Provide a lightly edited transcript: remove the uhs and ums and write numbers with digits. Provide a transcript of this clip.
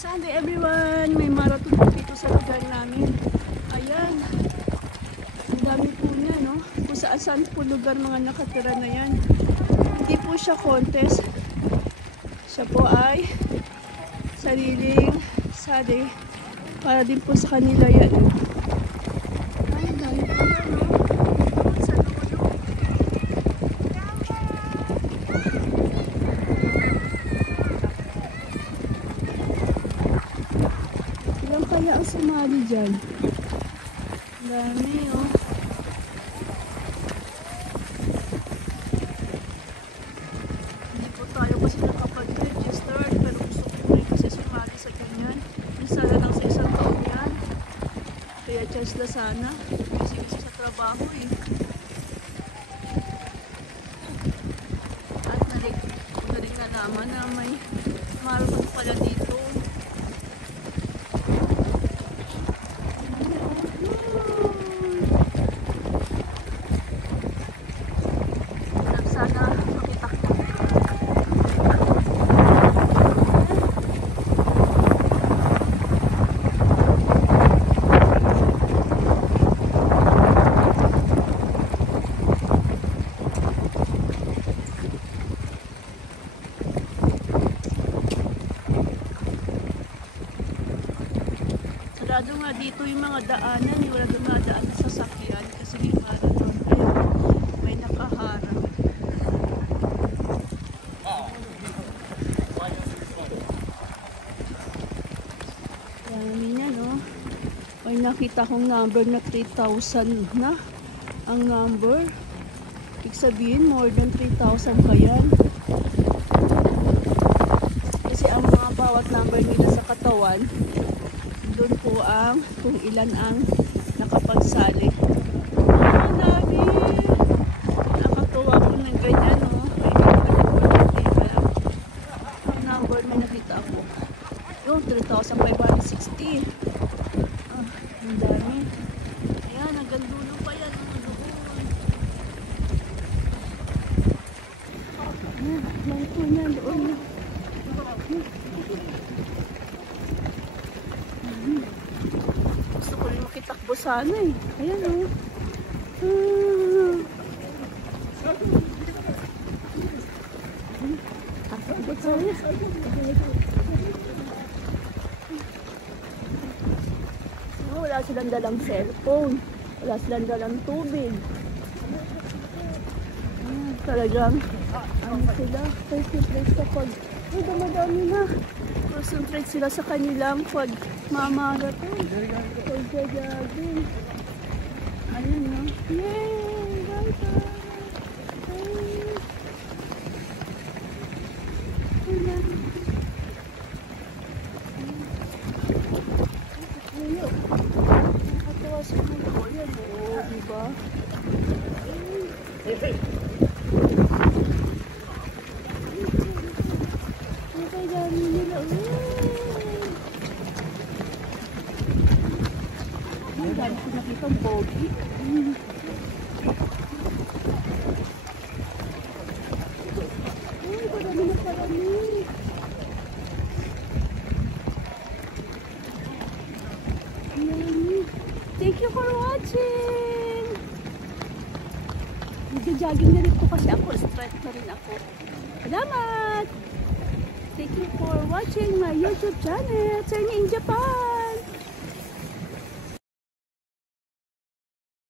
Sunday everyone! May marathon po dito sa lugar namin. Ayan. Ang dami po niya, no? Kung saan po lugar mga nakatira na yan. Hindi po siya contest. Siya po ay sariling sali. Para din po sa kanila yan. Ay, ang dami po yan, no? Sa dulo. Ilang kaya ang sumali dyan? Ang dami, oh. Hindi po tayo kasi nakapag-register, pero gusto ko rin kasi sumali sa ganyan. Isa na lang sa isang taon yan. Kaya chance na sana. Kasi sa trabaho, eh. At naring nalaman na may marathon pala dito. Sana makita ko. Sarado nga dito yung mga daanan, wala dumadaan sa sasakyan kasi may marathon. May nakaharap. Dami niya, no? May nakita kong number na 3,000 na ang number. Ibig sabihin, more than 3,000 pa yan. Kasi ang mga bawat number nila sa katawan, doon po ang kung ilan ang nakapagsali. Ang dami! Nakakatuwa po ng ganyan, no? Ang number may nakita ako. Yung 3,560. Ah, ang dami. Ayan, hanggang dulo pa yan. Ayan, lang po niya doon. Gusto ko rin makitakbo sana eh. Ayan o. Takbo sana. Wala silang dalang cellphone. Wala silang dalang tubig. Talagang ano sila? Concentrate kapag ay damadami na. Concentrate sila sa kanilang pagmamarathon. Pagja-jogging. Ayan, no? Yay! Right on! Ayan. Ayan. Nakatawa sa mga ko yan, o, diba? Ang dami nila, ay, dami ko nakita ang bogey. Ay, parami na parami. Thank you for watching. Nag-jogging na rin po kasi ako. Stretch na rin ako. Salamat! Thank you for watching my YouTube channel. Turning in Japan!